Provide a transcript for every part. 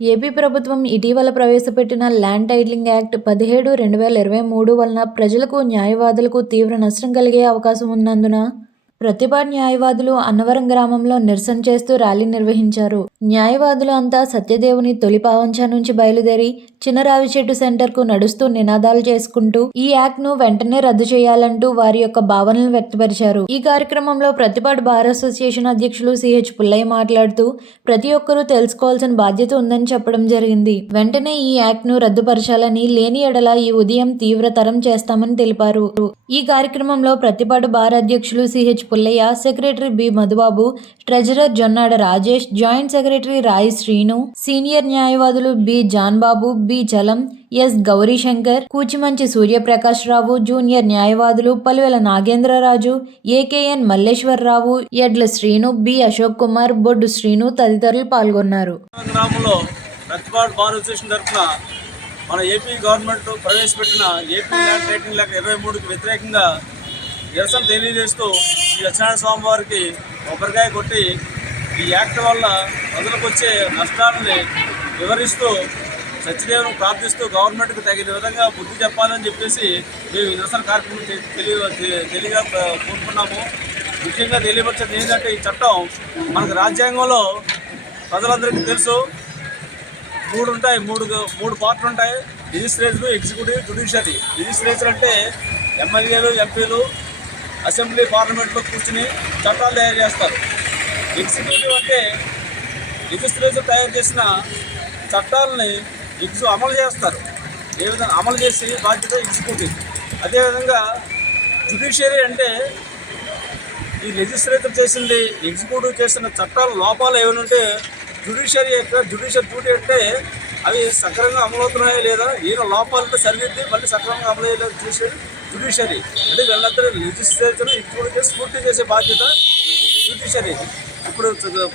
AP ప్రభుత్వం ఇటీవల ప్రవేశపెట్టిన ల్యాండ్ టైటిలింగ్ యాక్ట్ 17/2023 వలన ప్రజలకు, న్యాయవాదులకు తీవ్ర నష్టం కలిగే అవకాశం ఉన్నందున ప్రతిభా న్యాయవాదులు అన్నవరం గ్రామంలో నిరసన చేస్తూ ర్యాలీ నిర్వహించారు. న్యాయవాదులు అంతా సత్యదేవుని తొలి పావంచ నుంచి బయలుదేరి చినరావిచెట్టు సెంటర్కు నడుస్తూ నినాదాలు చేసుకుంటూ ఈ యాక్ట్ను వెంటనే రద్దు చేయాలంటూ వారి యొక్క భావనలు వ్యక్తపరిచారు. ఈ కార్యక్రమంలో ప్రతిపాడు బార్ అసోసియేషన్ అధ్యక్షులు సిహెచ్ పుల్లయ్య మాట్లాడుతూ ప్రతి ఒక్కరూ తెలుసుకోవాల్సిన బాధ్యత ఉందని చెప్పడం జరిగింది. వెంటనే ఈ యాక్ట్ను రద్దుపరచాలని, లేని ఎడల ఈ ఉదయం తీవ్రతరం చేస్తామని తెలిపారు. ఈ కార్యక్రమంలో ప్రతిపాడు బార్ అధ్యక్షులు CH Pullaiah, secretary B Madhubabu, treasurer Jonnada Rajesh, joint secretary Rayi Srinu, senior న్యాయవాదులు B Janbabu, B Chalam, S Gowrishankar, Kuchimanchi Suryaprakash Rao, junior న్యాయవాదులు పలువెల నాగేంద్రరాజు, ఏకేఎన్ మల్లేశ్వరరావు, ఎడ్ల శ్రీను, బి అశోక్ కుమార్, బొడ్డు శ్రీను తదితరులు పాల్గొన్నారు. మన ఏపీ గవర్నమెంట్ ప్రవేశపెట్టిన ఏపీ ల్యాండ్ టైటిలింగ్ యాక్ట్ 23కి వ్యతిరేకంగా నిరసన తెలియజేస్తూ ఈ సత్యనారాయణ స్వామి వారికి కొబ్బరికాయ కొట్టి ఈ యాక్ట్ వల్ల ప్రజలకు వచ్చే నష్టాలని వివరిస్తూ సత్యదేవుని ప్రార్థిస్తూ గవర్నమెంట్కి తగిన విధంగా బుద్ధి చెప్పాలని చెప్పేసి మేము నిరసన కార్యక్రమం తెలియగా కోరుకున్నాము. ముఖ్యంగా తెలియపరిచేది ఏంటంటే ఈ చట్టం మనకు రాజ్యాంగంలో ప్రజలందరికీ తెలుసు మూడు పార్ట్లు ఉంటాయి. Legislature, executive, judiciary. లెజిస్లేచర్ అంటే ఎమ్మెల్యేలు, ఎంపీలు అసెంబ్లీ, పార్లమెంట్లో కూర్చుని చట్టాలు తయారు చేస్తారు. ఎగ్జిక్యూటివ్ అంటే లెజిస్లేచర్ తయారు చేసిన చట్టాలని అమలు చేస్తారు. ఏ విధంగా అమలు చేసి బాధ్యత ఎగ్జిక్యూటివ్. అదేవిధంగా జ్యుడిషియరీ అంటే ఈ లెజిస్లేచర్ చేసింది, ఎగ్జిక్యూటివ్ చేసిన చట్టాల లోపాలు ఏమైనా ఉంటే జ్యుడిషియరీ డ్యూటీ అంటే అవి సక్రమంగా అమలవుతున్నాయా లేదా, ఏదో లోపాలంటే సరిదిద్ది మళ్ళీ సక్రమంగా అమలయ్యేలా జ్యుడిషియరీ అంటే వీళ్ళందరూ లెజిస్లేచర్ ఎగ్జిక్యూటివ్ చేసి పూర్తి చేసే బాధ్యత జ్యుడిషియరీ. ఇప్పుడు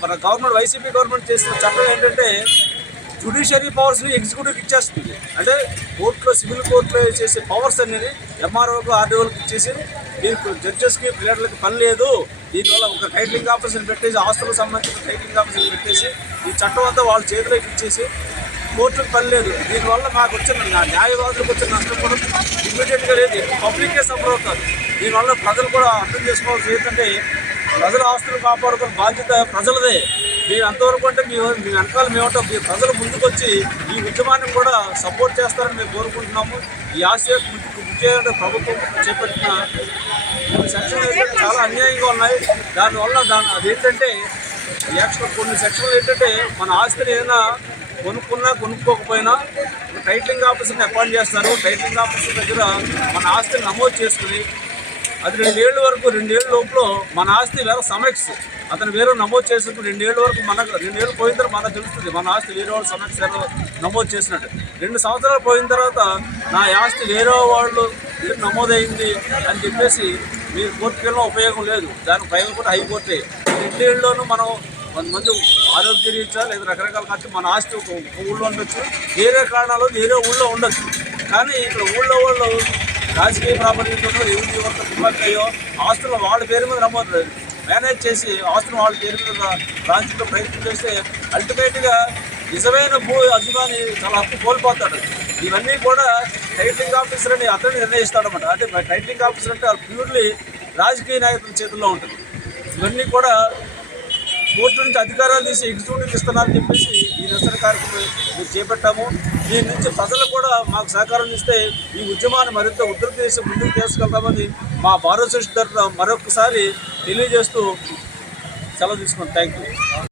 మన గవర్నమెంట్, వైసీపీ గవర్నమెంట్ చేసిన చట్టం ఏంటంటే జ్యుడిషియరీ పవర్స్ని ఎగ్జిక్యూటివ్కి ఇచ్చేస్తుంది. అంటే కోర్టులో, సివిల్ కోర్టులో చేసే పవర్స్ అనేది ఎంఆర్ఓకు, ఆర్డీఓలకు ఇచ్చేసి దీనికి జడ్జెస్కి, ప్లేయర్లకి పని లేదు. దీనివల్ల ఒక టైటిలింగ్ ఆఫీసర్ని పెట్టేసి, ఆస్తులకు సంబంధించిన టైటిలింగ్ ఆఫీసర్ని పెట్టేసి ఈ చట్టం అంతా వాళ్ళ చేతిలోకి ఇచ్చేసి కోర్టులకు పని లేదు. దీనివల్ల మాకు వచ్చిన న్యాయవాదులకు వచ్చిన నష్టం కూడా ఇమ్మీడియట్గా లేదు, పబ్లిక్కే సఫర్ అవుతారు. దీనివల్ల ప్రజలు కూడా అర్థం చేసుకోవాల్సి ఏంటంటే ప్రజల ఆస్తులు కాపాడుకునే బాధ్యత ప్రజలదే. మీరు అంతవరకు అంటే మీ వెనకాల మేముంటాం. మీ ప్రజలు ముందుకు వచ్చి ఈ ఉద్యమాన్ని కూడా సపోర్ట్ చేస్తారని మేము కోరుకుంటున్నాము. ఈ ఆశయ ముఖ్యంగా ప్రభుత్వం చేపట్టిన కొన్ని సెక్షన్లు ఏంటంటే చాలా అన్యాయంగా ఉన్నాయి. దానివల్ల అదేంటంటే యాక్చువల్ కొన్ని సెక్షన్లు ఏంటంటే మన ఆస్తిని ఏదైనా కొనుక్కోకపోయినా టైటిలింగ్ ఆఫీసర్ని అపాయింట్ చేస్తారు. టైటిలింగ్ ఆఫీసర్ దగ్గర మన ఆస్తిని నమోదు చేసుకుని అది 2 ఏళ్ళ వరకు, 2 ఏళ్ళ లోపల మన ఆస్తి వేరే సమీక్ష అతను వేరే నమోదు చేసినట్టు 2 ఏళ్ళ వరకు మనకు 2 ఏళ్ళు పోయిన తర్వాత మనకు తెలుస్తుంది మన ఆస్తి వేరే వాళ్ళ సమీక్ష నమోదు చేసినట్టు. 2 సంవత్సరాలు పోయిన తర్వాత నా ఆస్తి వేరే వాళ్ళు నమోదైంది అని చెప్పేసి మీరు కోర్టుకు వెళ్ళిన ఉపయోగం లేదు. దానికి ఫైనల్ కూడా హైకోర్టే. 2 ఏళ్ళలోనూ మనం 100 మంది ఆరోగ్య రీత్యా లేదా రకరకాల ఖర్చు మన ఆస్తి ఒక ఊళ్ళో ఉండొచ్చు, వేరే కారణాలు వేరే ఊళ్ళో ఉండొచ్చు. కానీ ఇక్కడ ఊళ్ళో వాళ్ళు రాజకీయ ప్రాబల్యంతో ఎవరి వరకు కుమ్మక్కయ్యో ఆస్తులు వాళ్ళ పేరు మీద నమోదు మేనేజ్ చేసి ఆస్తులు వాళ్ళ పేరు మీద బ్రాంచ్లో ప్రయత్నం చేస్తే అల్టిమేట్గా నిజమైన భూ అభిమాని చాలా హక్కు కోల్పోతాడు. ఇవన్నీ కూడా టైటిలింగ్ ఆఫీసర్ అని అతను నిర్ణయిస్తాడన్నమాట. అంటే టైటిలింగ్ ఆఫీసర్ అంటే ప్యూర్లీ రాజకీయ నాయకుల చేతుల్లో ఉంటుంది. ఇవన్నీ కూడా కోర్టు నుంచి అధికారాలు తీసి ఎగ్జిక్యూటివ్కి ఇస్తున్నారని చెప్పేసి ఈ నిరసన కార్యక్రమం మేము చేపట్టాము. దీని నుంచి ప్రజలు కూడా మాకు సహకారం ఇస్తే ఈ ఉద్యమాన్ని మరింత ఉధృతి చేసి ముందుకు తీసుకెళ్తామని మా భారత తరఫున మరొకసారి తెలియజేస్తూ సెలవు తీసుకున్నాం. Thank you.